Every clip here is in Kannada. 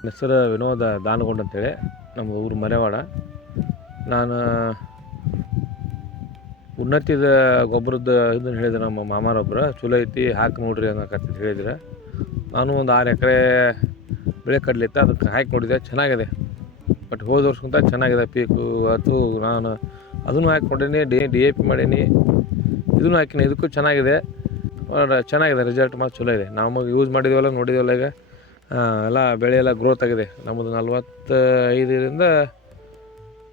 ನನ್ನ ಹೆಸರು ವಿನೋದ ದಾನಗೊಂಡ ಅಂತೇಳಿ, ನಮ್ಮ ಊರು ಮರೆವಾಡ. ನಾನು ಉನ್ನತಿದ ಗೊಬ್ಬರದ ಇದನ್ನು ಹೇಳಿದ್ರೆ ನಮ್ಮ ಮಾಮಾರೊಬ್ಬರು ಚಲೋ ಐತಿ ಹಾಕಿ ನೋಡ್ರಿ ಅನ್ನಕಂತ ಹೇಳಿದ್ರೆ, ನಾನು ಒಂದು 6 ಎಕರೆ ಬೆಳೆ ಕಡಲಿತ್ತು, ಅದಕ್ಕೆ ಹಾಕಿ ನೋಡಿದೆ, ಚೆನ್ನಾಗಿದೆ. ಬಟ್ ಹೋದ ವರ್ಷಕ್ಕಿಂತ ಚೆನ್ನಾಗಿದೆ ಪೀಕು. ಅದು ನಾನು ಅದನ್ನು ಹಾಕ್ಕೊಂಡೀನಿ, DAP ಮಾಡೀನಿ, ಇದನ್ನು ಹಾಕಿನಿ, ಇದಕ್ಕೂ ಚೆನ್ನಾಗಿದೆ. ರಿಸಲ್ಟ್ ಮಾತ್ರ ಚಲೋ ಇದೆ. ನಾವು ಯೂಸ್ ಮಾಡಿದ್ದೀವಲ್ಲ, ನೋಡಿದ್ದೀವಲ್ಲ, ಈಗ ಎಲ್ಲ ಬೆಳೆ ಎಲ್ಲ ಗ್ರೋತ್ ಆಗಿದೆ. ನಮ್ಮದು 45ರಿಂದ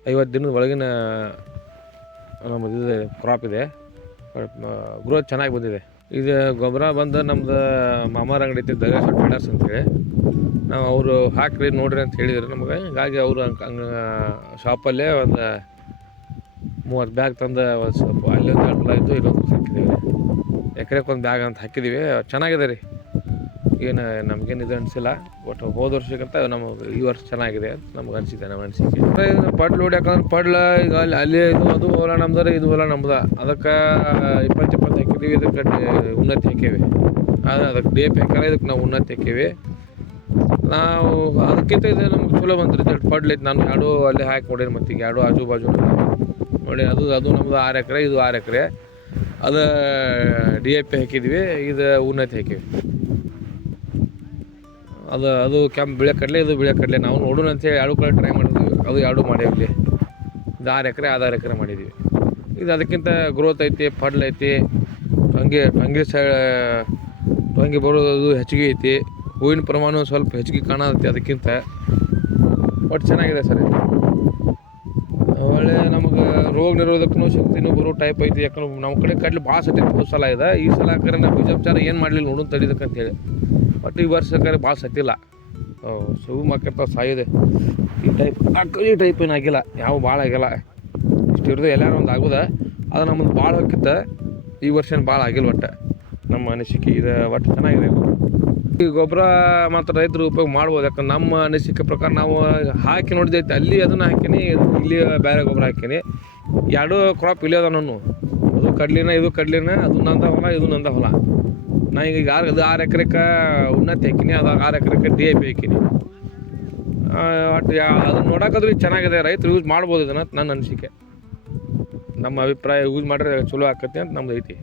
50 ದಿನದ ಒಳಗಿನ ನಮ್ಮದು ಇದು ಕ್ರಾಪ್ ಇದೆ. ಗ್ರೋತ್ ಚೆನ್ನಾಗಿ ಬಂದಿದೆ. ಇದು ಗೊಬ್ಬರ ಬಂದು ನಮ್ಮದು ಮಾಮಾರ ಅಂಗಡಿ ಐತಿ, ದಗೇಶ್ವರ ಟ್ರೇಡರ್ಸ್ ಅಂತೇಳಿ. ನಾವು ಅವರು ಹಾಕ್ರಿ ನೋಡ್ರಿ ಅಂತ ಹೇಳಿದ್ರು ನಮಗೆ. ಹೀಗಾಗಿ ಅವರು ಶಾಪಲ್ಲೇ ಒಂದು 30 ಬ್ಯಾಗ್ ತಂದು ಒಂದು ಸ್ವಲ್ಪ ಅಲ್ಲೊಂದು 2 ಹೊಲ ಇದ್ದು ಇಲ್ಲೊಂದು ಹಾಕಿದ್ದೀವಿ. ಎಕರೆಗೆ ಒಂದು ಬ್ಯಾಗ್ ಅಂತ ಹಾಕಿದ್ದೀವಿ. ಚೆನ್ನಾಗಿದೆ ರೀ, ಏನು ನಮಗೇನು ಇದು ಅನಿಸಿಲ್ಲ. ಬಟ್ ಹೋದ ವರ್ಷಕ್ಕಿಂತ ನಮಗೆ ಈ ವರ್ಷ ಚೆನ್ನಾಗಿದೆ ಅಂತ ನಮ್ಗೆ ಅನಿಸಿದೆ, ನಮ್ಮ ಅನಿಸಿಕೆ. ಪಡ್ಲು ಹೊಡ್ಯಾಕಂದ್ರೆ ಪಡ್ಲ ಈಗ ಅಲ್ಲಿ ಅದು ಹೊಲ ನಮ್ದು, ಇದು ಹೊಲ ನಮ್ದು. ಅದಕ್ಕೆ 20 ಹಾಕಿದ್ದೀವಿ, ಇದಕ್ಕೆ ಉನ್ನತಿ ಹಾಕೇವಿ. ಅದಕ್ಕೆ DAP ಹಾಕ್ಯಾರ, ಇದಕ್ಕೆ ನಾವು ಉನ್ನತಿ ಹಾಕೇವಿ. ನಾವು ಅದಕ್ಕಿಂತ ಇದು ನಮ್ಗೆ ಚಲೋ ಬಂತು ರಿಸಲ್ಟ್. ಪಡ್ಲೈತೆ, ನಾನು 2 ಅಲ್ಲಿ ಹಾಕಿ ನೋಡೀನಿ. ಮತ್ತು ಈಗ 2 ಆಜು ಬಾಜು ನೋಡಿ, ಅದು ನಮ್ಮದು 6 ಎಕರೆ, ಇದು 6 ಎಕರೆ. ಅದು DAP ಹಾಕಿದ್ವಿ, ಇದು ಉನ್ನತಿ ಹಾಕಿವಿ. ಅದು ಕೆಂಪು ಬಿಳೆ ಕಡಲೆ, ಇದು ಬಿಳೆ ಕಡಲೆ. ನಾವು ನೋಡೋಣ ಅಂತೇಳಿ 2 ಕಡೆ ಟ್ರೈ ಮಾಡಿದ್ವಿ, ಅದು 2 ಮಾಡೀವಿ. ಇದು 6 ಎಕರೆ, ಅದು 6 ಎಕರೆ ಮಾಡಿದ್ವಿ. ಇದು ಅದಕ್ಕಿಂತ ಗ್ರೋತ್ ಐತಿ, ಪಡ್ಲ್ ಐತಿ, ಟೊಂಗಿ ಬರೋದು ಹೆಚ್ಚಿಗೆ ಐತಿ. ಹೂವಿನ ಪ್ರಮಾಣ ಸ್ವಲ್ಪ ಹೆಚ್ಚಿಗೆ ಕಾಣತೈತಿ ಅದಕ್ಕಿಂತ. ಬಟ್ ಚೆನ್ನಾಗಿದೆ ಸರ್. ಒಳ್ಳೆ ನಮಗೆ ರೋಗ ನಿರೋಧಕನೂ ಶಕ್ತಿನೂ ಬರೋ ಟೈಪ್ ಐತಿ. ಯಾಕಂದ್ರೆ ನಮ್ಮ ಕಡೆ ಕಡ್ಲೆ ಭಾಳ ಸತ್ತೈತಿ. ಹೋದ ಸಲ ಇದೆ, ಈ ಸಲ ಕರೆ ನಾವು ಬೀಜೋಪಚಾರ ಏನು ಮಾಡಲಿಲ್ಲ, ನೋಡೋಣ ತಡಿದಕ್ಕಂತೇಳಿ. ಬಟ್ ಈ ವರ್ಷ ಕರೆ ಭಾಳ ಸತ್ತಿಲ್ಲ. ಸವು ಮಾಕಿರ್ತಾವೆ ಸಾಯೋದೆ. ಈ ಟೈಪ್ ಏನಾಗಿಲ್ಲ, ಯಾವ ಭಾಳ ಆಗಿಲ್ಲ. ಇಷ್ಟು ಇರೋದು ಎಲ್ಲಾರು ಒಂದು ಆಗೋದ. ಅದು ನಮ್ಮದು ಭಾಳ ಹೋಗಿತ್ತು. ಈ ವರ್ಷ ಏನು ಭಾಳ ಆಗಿಲ್ಲ. ಒಟ್ಟು ನಮ್ಮ ಅನಿಸಿಕೆ ಇದು ಒಟ್ಟು ಚೆನ್ನಾಗಿದೆ. ಈ ಗೊಬ್ಬರ ಮಾತ್ರ ರೈತರು ಉಪಯೋಗ ಮಾಡ್ಬೋದು. ಯಾಕಂದ್ರೆ ನಮ್ಮ ಅನಿಸಿಕೆ ಪ್ರಕಾರ ನಾವು ಹಾಕಿ ನೋಡಿದೈತೆ, ಅಲ್ಲಿ ಅದನ್ನು ಹಾಕೀನಿ, ಇಲ್ಲಿ ಬೇರೆ ಗೊಬ್ಬರ ಹಾಕೀನಿ. 2 ಕ್ರಾಪ್ ಇಲ್ಲಿ ಅದ ನಾನು. ಅದು ಕಡ್ಲಿನ, ಇದು ಕಡ್ಲಿನ, ಅದು ನಂದ ಹೊಲ, ಇದು ನಂದ ಹೊಲ. ನಾ ಈಗ 6 ಎಕರೆಗೆ ಉನ್ನತಿ ಹಾಕೀನಿ, ಅದು 6 ಎಕರೆಗೆ DAP ಹಾಕೀನಿ. ಒಟ್ಟು ಅದನ್ನು ನೋಡೋಕ್ಕಾದ್ರೂ ಚೆನ್ನಾಗಿದೆ. ರೈತರು ಯೂಸ್ ಮಾಡ್ಬೋದು ಇದನ್ನು, ನನ್ನ ಅನಿಸಿಕೆ. ನಮ್ಮ ಅಭಿಪ್ರಾಯ ಯೂಸ್ ಮಾಡಿದ್ರೆ ಚಲೋ ಆಕತಿ ಅಂತ ನಮ್ದು ಐತಿ.